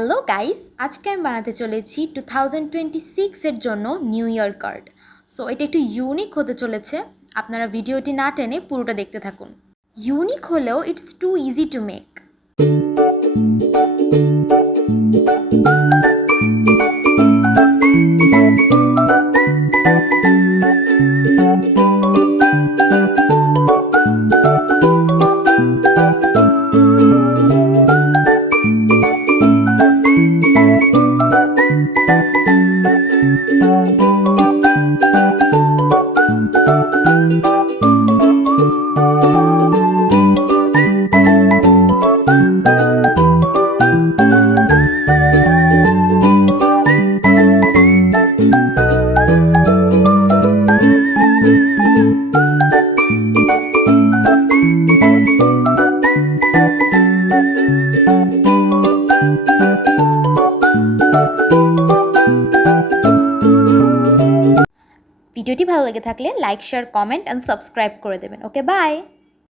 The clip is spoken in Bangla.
হ্যালো গাইস, আজকে আমি বানাতে চলেছি 2026 এর জন্য নিউ ইয়ার কার্ড। সো এটা একটু ইউনিক হতে চলেছে। আপনারা ভিডিওটি না টেনে পুরোটা দেখতে থাকুন। ইউনিক হলেও it's too easy to make. ভিডিওটি ভালো লেগে থাকলে like, share, comment and subscribe করে দেবেন। Okay, by.